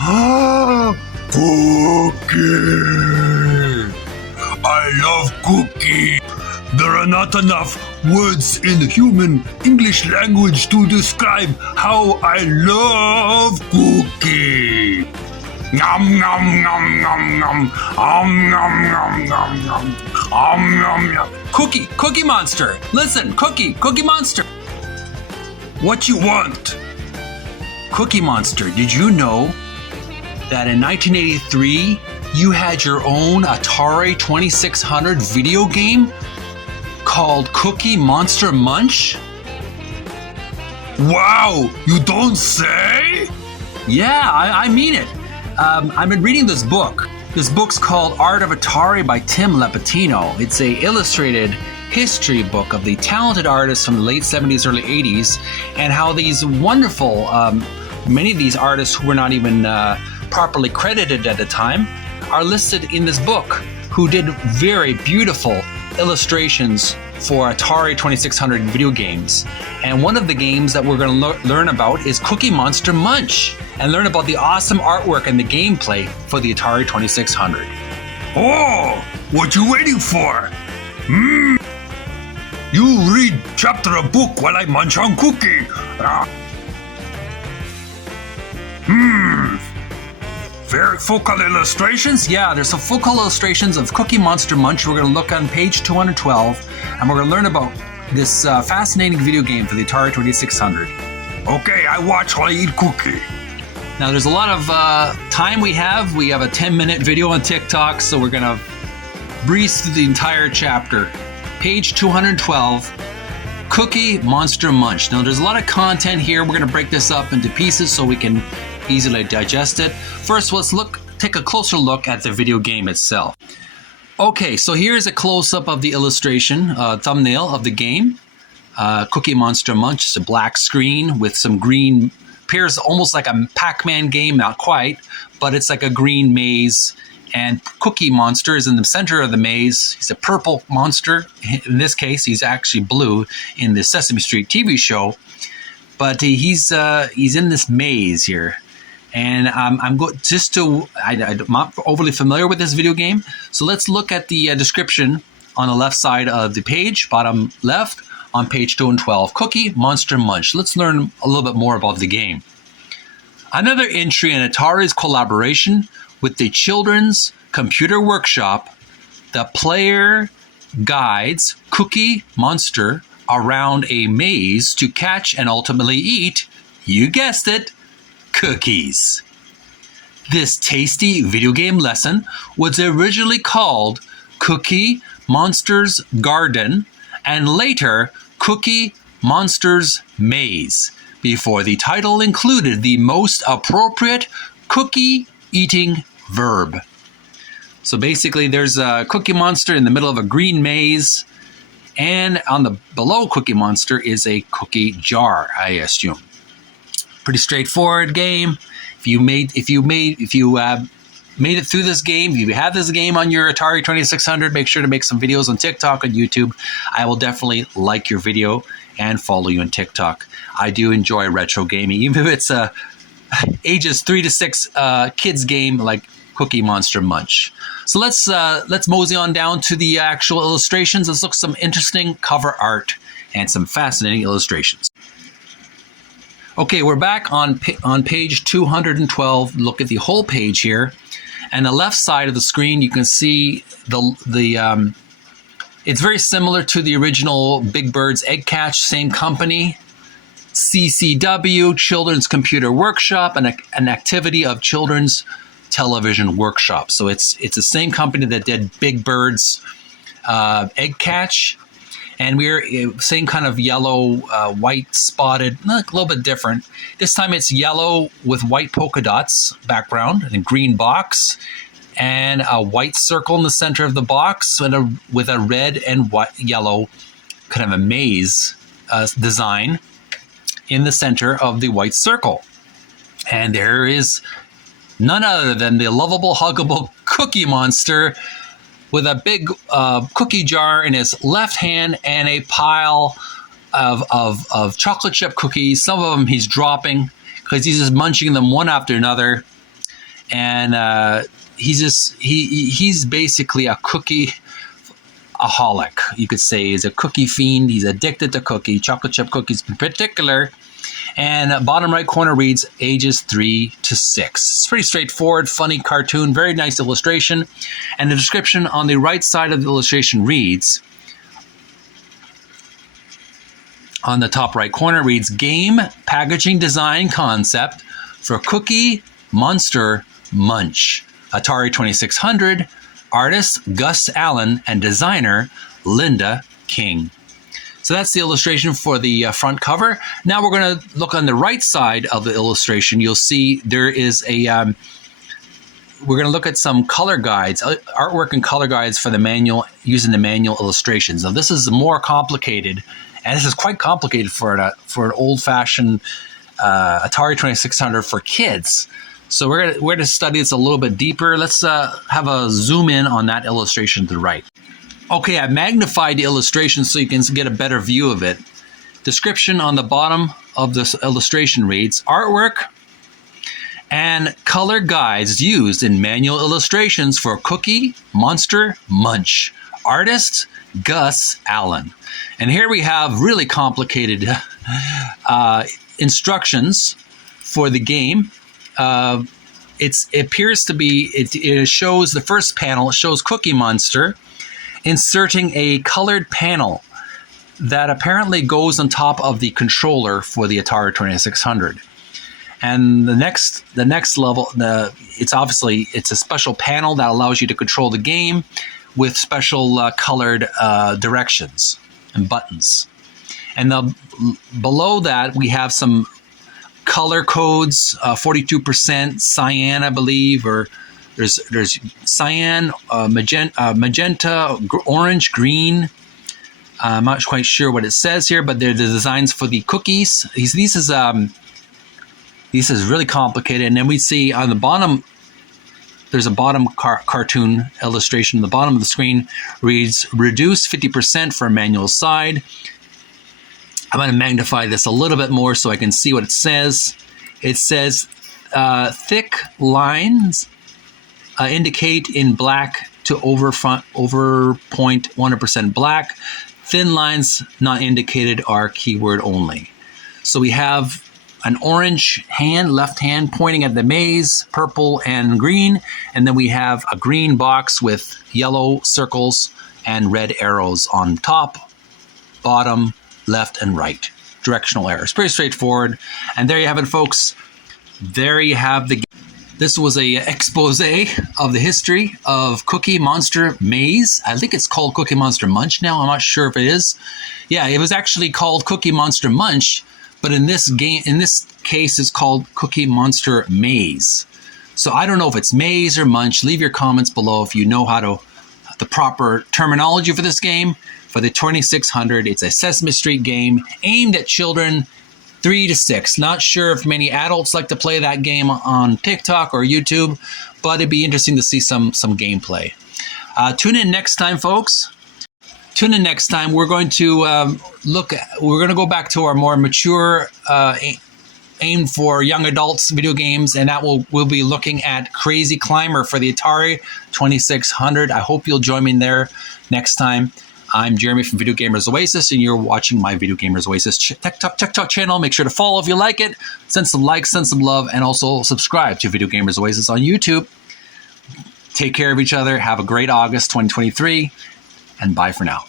Cookie! I love Cookie! There are not enough words in the human English language to describe how I love Cookie! Nom nom nom nom nom. Nom nom nom nom nom. Nom nom nom. Cookie Monster! Listen, Cookie Monster! What you want? Cookie Monster, did you know that in 1983 you had your own Atari 2600 video game called Cookie Monster Munch? Wow, you don't say? Yeah, I mean it. I've been reading this book. This book's called Art of Atari by Tim Lapetino. It's a illustrated history book of the talented artists from the late 70s, early 80s, and how these wonderful, many of these artists who were not even properly credited at the time, are listed in this book, who did very beautiful illustrations for Atari 2600 video games. And one of the games that we're going to learn about is Cookie Monster Munch, and learn about the awesome artwork and the gameplay for the Atari 2600. Oh, what you waiting for? You read chapter a book while I munch on Cookie. Very focal illustrations? Yeah, there's some focal illustrations of Cookie Monster Munch. We're going to look on page 212, and we're going to learn about this fascinating video game for the Atari 2600. Okay, I watch while I eat Cookie. Now, there's a lot of time we have. We have a 10-minute video on TikTok, so we're going to breeze through the entire chapter. Page 212, Cookie Monster Munch. Now, there's a lot of content here. We're going to break this up into pieces so we can easily digest it. First, let's take a closer look at the video game itself. Okay, so here's a close-up of the illustration, thumbnail of the game. Cookie Monster Munch is a black screen with some green, appears almost like a Pac-Man game, not quite, but it's like a green maze. And Cookie Monster is in the center of the maze. He's a purple monster. In this case, he's actually blue in the Sesame Street TV show. But he's in this maze here. And I'm not overly familiar with this video game. So let's look at the description on the left side of the page, bottom left, on page 212. Cookie Monster Munch. Let's learn a little bit more about the game. Another entry in Atari's collaboration with the Children's Computer Workshop, the player guides Cookie Monster around a maze to catch and ultimately eat, you guessed it, cookies. This tasty video game lesson was originally called Cookie Monster's Garden and later Cookie Monster's Maze, before the title included the most appropriate cookie eating verb. So basically there's a Cookie Monster in the middle of a green maze, and on the below Cookie Monster is a cookie jar, I assume. Pretty straightforward game. If you made it through this game, if you have this game on your Atari 2600, make sure to make some videos on TikTok and YouTube. I will definitely like your video and follow you on TikTok. I do enjoy retro gaming, even if it's a ages 3 to 6 kids game like Cookie Monster Munch. So let's mosey on down to the actual illustrations. Let's look at some interesting cover art and some fascinating illustrations. Okay, we're back on page 212. Look at the whole page here. And the left side of the screen, you can see it's very similar to the original Big Bird's Egg Catch, same company. CCW, Children's Computer Workshop, an activity of Children's Television Workshop. So it's the same company that did Big Bird's Egg Catch. And we're same kind of yellow, white spotted, a little bit different. This time it's yellow with white polka dots background and a green box and a white circle in the center of the box with a red and white, yellow kind of a maze design in the center of the white circle. And there is none other than the lovable, huggable Cookie Monster with a big cookie jar in his left hand and a pile of chocolate chip cookies. Some of them he's dropping because he's just munching them one after another. and he's basically a cookie-aholic. You could say he's a cookie fiend. He's addicted to chocolate chip cookies in particular. And bottom right corner reads ages 3 to 6. It's pretty straightforward, funny cartoon, very nice illustration. And the description on the right side of the illustration reads, on the top right corner reads, game packaging design concept for Cookie Monster Munch. Atari 2600, artist Gus Allen, and designer Linda King. So that's the illustration for the front cover. Now we're going to look on the right side of the illustration. You'll see there is a, we're going to look at some color guides, artwork and color guides for the manual, using the manual illustrations. Now this is more complicated, and this is quite complicated for an old-fashioned Atari 2600 for kids. So we're going to study this a little bit deeper. Let's have a zoom in on that illustration to the right. Okay, I magnified the illustration so you can get a better view of it. Description on the bottom of this illustration reads, artwork and color guides used in manual illustrations for Cookie Monster Munch. Artist Gus Allen. And here we have really complicated instructions for the game. It appears to be, it shows the first panel, it shows Cookie Monster inserting a colored panel that apparently goes on top of the controller for the Atari 2600. And the next level, it's a special panel that allows you to control the game with special colored directions and buttons. And below that, we have some color codes, 42% cyan, I believe, or there's cyan, magenta, orange, green. I'm not quite sure what it says here, but they're the designs for the cookies. This is really complicated. And then we see on the bottom, there's a bottom cartoon illustration. On the bottom of the screen reads, reduce 50% for manual side. I'm going to magnify this a little bit more so I can see what it says. It says, thick lines indicate in black to over 0.1% black. Thin lines not indicated are keyword only. So we have an orange hand, left hand, pointing at the maze, purple and green. And then we have a green box with yellow circles and red arrows on top, bottom, left, and right. Directional arrows. Pretty straightforward. And there you have it, folks. There you have the game. This was a expose of the history of Cookie Monster Maze. I think it's called Cookie Monster Munch now. I'm not sure if it is. Yeah, it was actually called Cookie Monster Munch, but in this case, it's called Cookie Monster Maze. So I don't know if it's maze or munch. Leave your comments below if you know the proper terminology for this game. For the 2600, it's a Sesame Street game aimed at children 3 to 6. Not sure if many adults like to play that game on TikTok or YouTube, but it'd be interesting to see some gameplay. Tune in next time, folks. Tune in next time. We're going to we're going to go back to our more mature, aimed for young adults video games, and that we'll be looking at Crazy Climber for the Atari 2600. I hope you'll join me there next time. I'm Jeremy from Video Gamers Oasis, and you're watching my Video Gamers Oasis TikTok channel. Make sure to follow if you like it. Send some likes, send some love, and also subscribe to Video Gamers Oasis on YouTube. Take care of each other. Have a great August 2023, and bye for now.